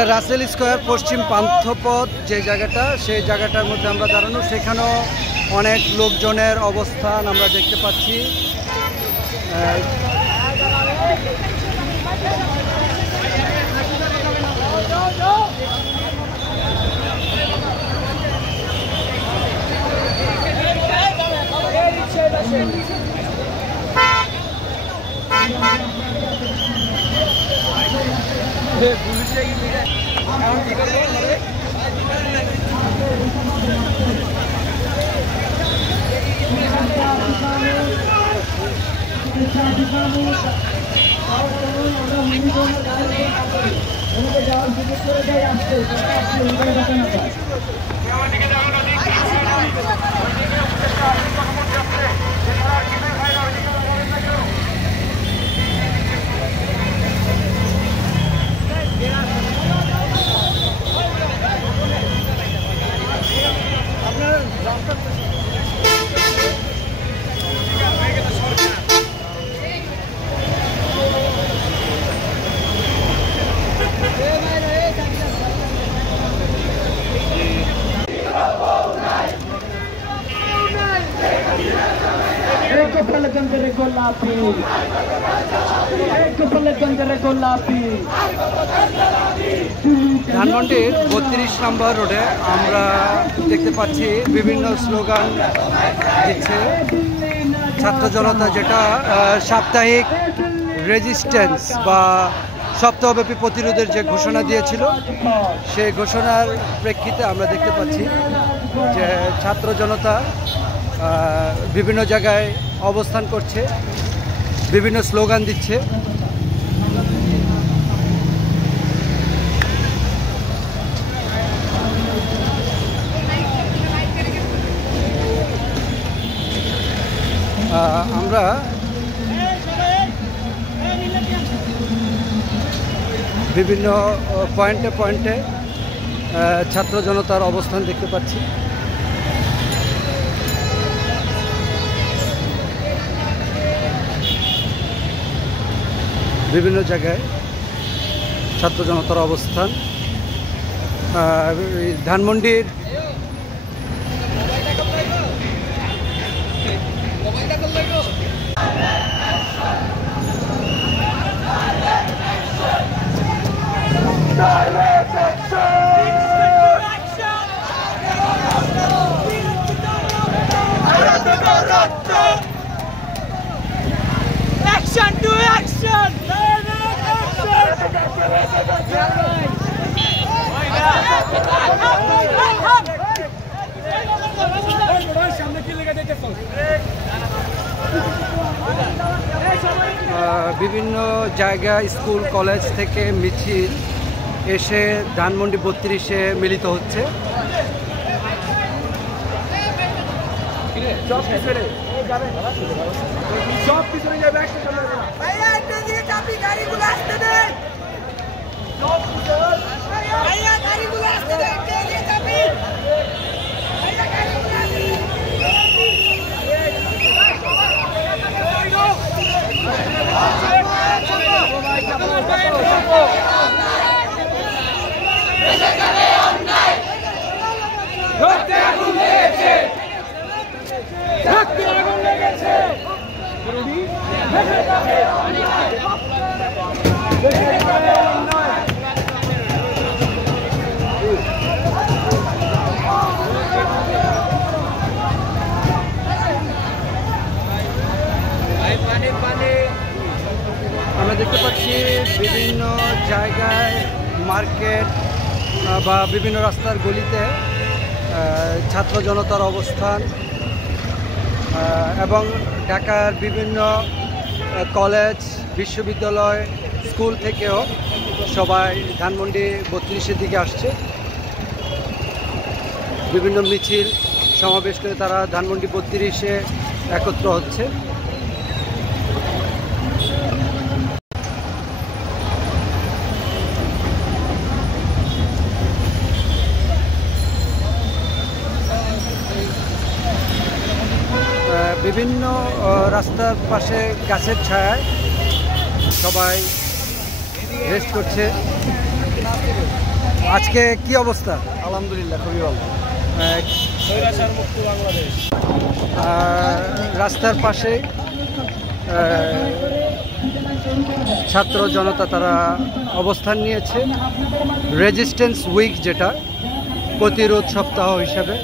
এটা রাসেল স্কোয়ার পশ্চিম পান্থপথ যে জায়গাটা, সেই জায়গাটার মধ্যে আমরা দাঁড়ানো। সেখানেও অনেক লোকজনের অবস্থান আমরা দেখতে পাচ্ছি। ধানমন্ডির 32 নম্বর রোডে আমরা দেখতে পাচ্ছি বিভিন্ন স্লোগান দিচ্ছে ছাত্র জনতা, যেটা সাপ্তাহিক রেজিস্ট্যান্স বা সপ্তাহব্যাপী প্রতিরোধের যে ঘোষণা দিয়েছিল, সেই ঘোষণার প্রেক্ষিতে আমরা দেখতে পাচ্ছি যে ছাত্র জনতা বিভিন্ন জায়গায় অবস্থান করছে, বিভিন্ন স্লোগান দিচ্ছে। আমরা বিভিন্ন পয়েন্টে পয়েন্টে ছাত্র জনতার অবস্থান দেখতে পাচ্ছি। বিভিন্ন জায়গায় ছাত্র জনতার অবস্থান। ধানমন্ডির Action to action! বিভিন্ন জায়গায় স্কুল কলেজ থেকে মিছিল এসে ধানমন্ডি 32-এ মিলিত হচ্ছে। সব পিছনে যাবে, একটা সামনে যাবে না। ভাইয়া একটা দিকে চাবি, গাড়িগুলো আসতে দেন। ভাইয়া গাড়িগুলো আসতে দেন, একটা দিকে চাবি। ভাইয়া গাড়িগুলো আসতে দেন। ধরতে আগুন লেগেছে, ধরতে আগুন লেগেছে। আমরা দেখতে পাচ্ছি বিভিন্ন জায়গায় মার্কেট বা বিভিন্ন রাস্তার গলিতে ছাত্র জনতার অবস্থান, এবং ঢাকার বিভিন্ন কলেজ, বিশ্ববিদ্যালয়, স্কুল থেকেও সবাই ধানমন্ডি 32-এর দিকে আসছে। বিভিন্ন মিছিল সমাবেশ করে তারা ধানমন্ডি 32-এ একত্র হচ্ছে। বিভিন্ন রাস্তার পাশে গাছের ছায়ায় সবাই রেস্ট করছে। আজকে কি অবস্থা? আলহামদুলিল্লাহ খুবই ভালো। স্বৈরাচার মুক্ত বাংলাদেশ। রাস্তার পাশে ছাত্র জনতা তারা অবস্থান নিয়েছে রেজিস্ট্যান্স উইক, যেটা প্রতিরোধ সপ্তাহ হিসাবে।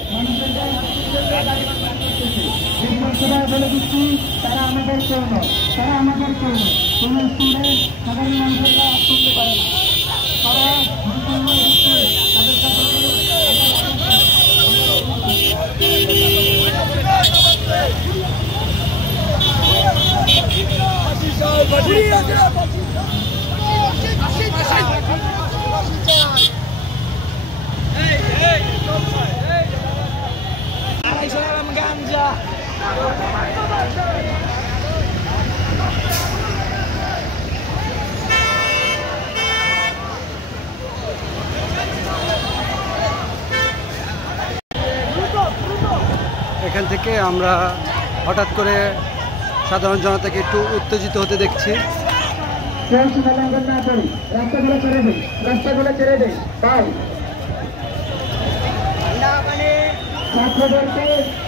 এখান থেকে আমরা হঠাৎ করে সাধারণ জনতাকে একটু উত্তেজিত হতে দেখছি।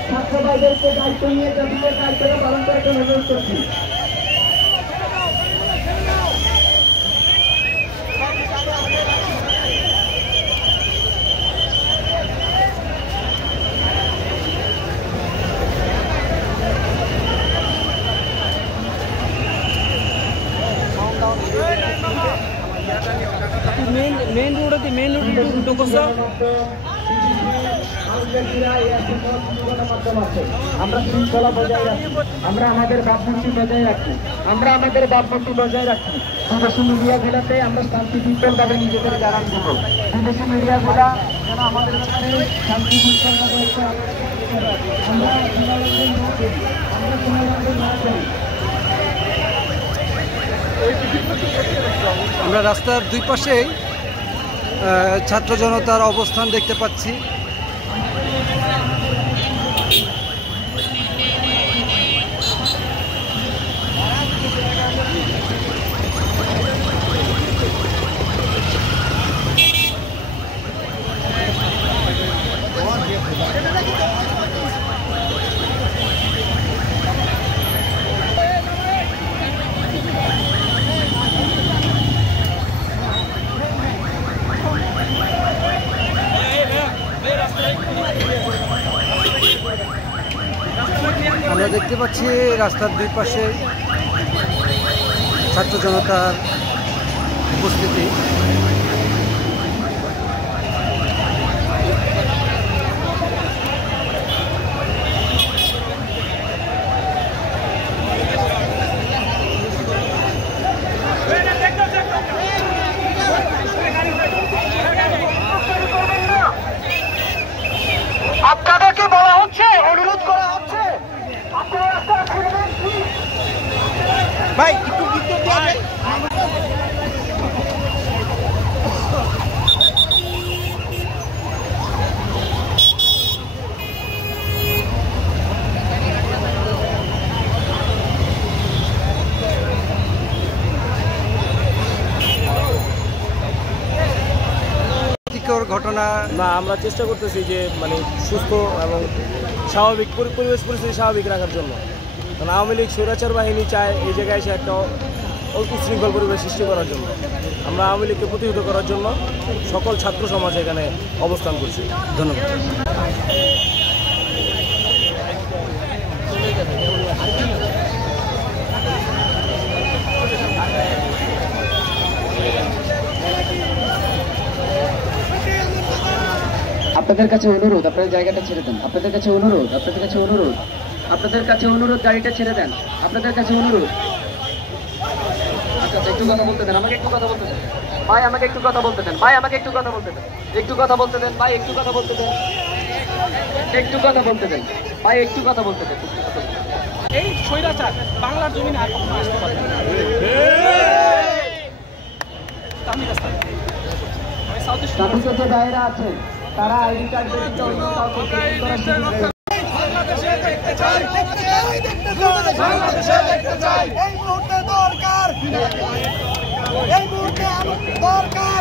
ছাত্রদেরকে দায়িত্ব নিয়ে জাতীয় দায়িত্ব পালন করতে অনুরোধ করছি। মেইন রোডে ঢুকছো। আমরা শৃঙ্খলা বজায় রাখি, আমরা আমাদের ভাবমূর্তি বজায় রাখি, আমরা আমাদের ভাবমূর্তি বজায় রাখি। বিদেশি মিডিয়াগুলোতে আমরা শান্তি বিপলভাবে নিজেদের জানান দেব। বিদেশি মিডিয়াগুলা যেন আমাদের ব্যাপারে শান্তি বিপলভাবে আমরা আমরা রাস্তার দুই পাশেই ছাত্র জনতার অবস্থান দেখতে পাচ্ছি। আমরা দেখতে পাচ্ছি রাস্তার দুই পাশে ছাত্র জনতার উপস্থিতি। আপনাদেরকে বলা হচ্ছে, অনুরোধ করা হচ্ছে, আপনারা রাস্তা ছেড়ে দেন ভাই, একটু বিদ্যুৎ দিয়ে ঘটনা না, আমরা চেষ্টা করতেছি যে মানে সুস্থ এবং স্বাভাবিক পরিবেশ পরিস্থিতি স্বাভাবিক রাখার জন্য। কারণ আওয়ামী লীগ স্বৈরাচার বাহিনী চায় এই জায়গায় এসে একটা উশৃঙ্খল পরিবেশ সৃষ্টি করার জন্য। আমরা আওয়ামী লীগকে প্রতিহত করার জন্য সকল ছাত্র সমাজ এখানে অবস্থান করছি। ধন্যবাদ। আপনাদের কাছে অনুরোধ, আপনাদের জায়গাটা ছেড়ে দেন। আপনাদের কাছে অনুরোধ, আপনাদের কাছে অনুরোধ, আপনাদের কাছে অনুরোধ, গাড়িটা ছেড়ে দেন। আপনাদের কাছে অনুরোধ। আচ্ছা, একটু কথা বলতে দেন, আমাকে একটু কথা বলতে দেন ভাই, আমাকে একটু কথা বলতে দেন ভাই, আমাকে একটু কথা বলতে দেন, একটু কথা বলতে দেন ভাই, একটু কথা বলতে দেন, একটু কথা বলতে দেন ভাই, একটু কথা বলতে দেন। এই স্বৈরাচার বাংলার জমিনে আর কখনো আসতে পারবে না। ট্রাফিকের যে দায়রা আছে তারা আইডি কার্ড ব্যতীত অন্য কাউকে চেকিং করা শুরু করে। এই মুহূর্তে দরকার, এই মুহূর্তে দরকার